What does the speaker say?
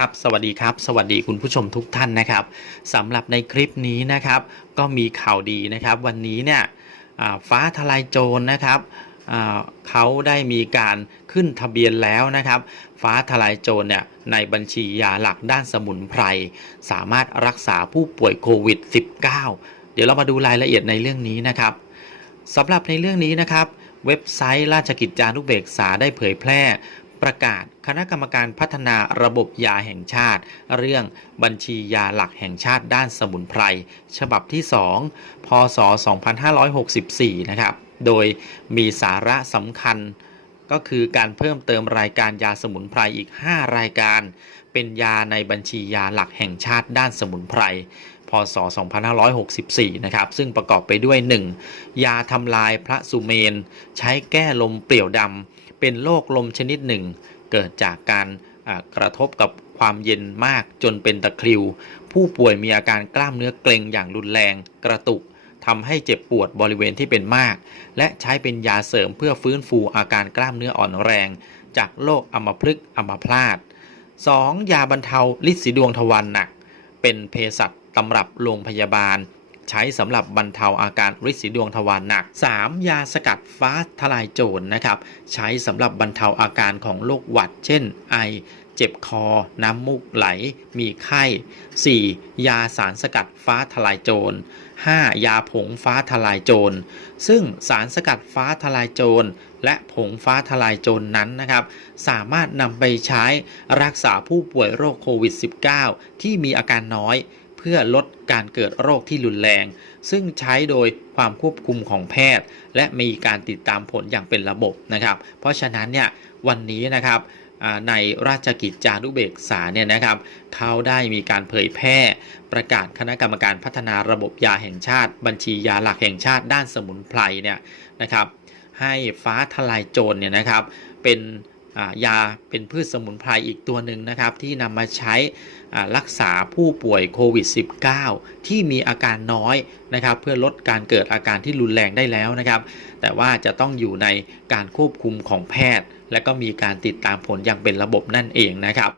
ครับสวัสดีครับสวัสดีคุณผู้ชมทุกท่านนะครับสำหรับในคลิปนี้นะครับ ก็มีข่าวดีนะครับ วันนี้เนี่ยฟ้าทลายโจรนะครับเขาได้มีการขึ้นทะเบียนแล้วนะครับ ฟ้าทลายโจรเนี่ยในบัญชียาหลักด้านสมุนไพร สามารถรักษาผู้ป่วยโควิด -19 เดี๋ยวเรามาดูรายละเอียดในเรื่องนี้นะครับสำหรับในเรื่องนี้นะครับ เว็บไซต์ราชกิจจานุเบกษาได้เผยแพร่ ประกาศคณะกรรมการพัฒนาระบบยาแห่งชาติ เรื่องบัญชียาหลักแห่งชาติด้านสมุนไพร ฉบับที่ 2 พศ 2564 นะครับ โดยมีสาระสำคัญก็คือการเพิ่มเติมรายการยาสมุนไพรอีก 5 รายการ เป็นยาในบัญชียาหลักแห่งชาติด้านสมุนไพร พศ 2564 นะครับ ซึ่งประกอบไปด้วย 1. ยาทำลายพระสุเมน ใช้แก้ลมเปลี่ยวดำ เป็นโรคลมชนิดหนึ่ง เกิดจากการกระทบกับความเย็นมากจนเป็นตะคริว ผู้ป่วยมีอาการกล้ามเนื้อเกร็งอย่างรุนแรง กระตุกทำให้เจ็บปวดบริเวณที่เป็นมาก และใช้เป็นยาเสริมเพื่อฟื้นฟูอาการกล้ามเนื้ออ่อนแรง จากโรคอัมพฤกษ์อัมพาต 2. ยาบรรเทาฤทธิ์สีดวงทวารหนัก เป็นเภสัชตำรับโรงพยาบาล ใช้สำหรับบรรเทาอาการฤทธิ์สีดวงทวารหนัก 3. ยาสกัดฟ้าทลายโจรนะครับ ใช้สำหรับบรรเทาอาการของโรคหวัด เช่น ไอ เจ็บคอ น้ำมูกไหล มีไข้ 4. ยาสารสกัดฟ้าทลายโจร 5. ยาผงฟ้าทลายโจร ซึ่งสารสกัดฟ้าทลายโจร และผงฟ้าทลายโจรนั้นนะครับ สามารถนำไปใช้รักษาผู้ป่วยโรคโควิด -19 ที่มีอาการน้อย พื่อลดการเกิดโรคที่รุนแรง ซึ่งใช้โดยความควบคุมของแพทย์ และมีการติดตามผลอย่างเป็นระบบนะครับ เพราะฉะนั้นเนี่ยวันนี้นะครับในราชกิจจานุเบกษาเนี่ยนะครับเขาได้มีการเผยแพร่ประกาศคณะกรรมการพัฒนาระบบยาแห่งชาติ บัญชียาหลักแห่งชาติด้านสมุนไพรเนี่ยนะครับให้ฟ้าทลายโจรเนี่ยนะครับเป็น ยาเป็นพืชสมุนไพรอีกตัวหนึ่งนะครับ ที่นำมาใช้รักษาผู้ป่วยโควิด -19 ที่มีอาการน้อยนะครับ เพื่อลดการเกิดอาการที่รุนแรงได้แล้วนะครับ แต่ว่าจะต้องอยู่ในการควบคุมของแพทย์ และก็มีการติดตามผลอย่างเป็นระบบนั่นเองนะครับ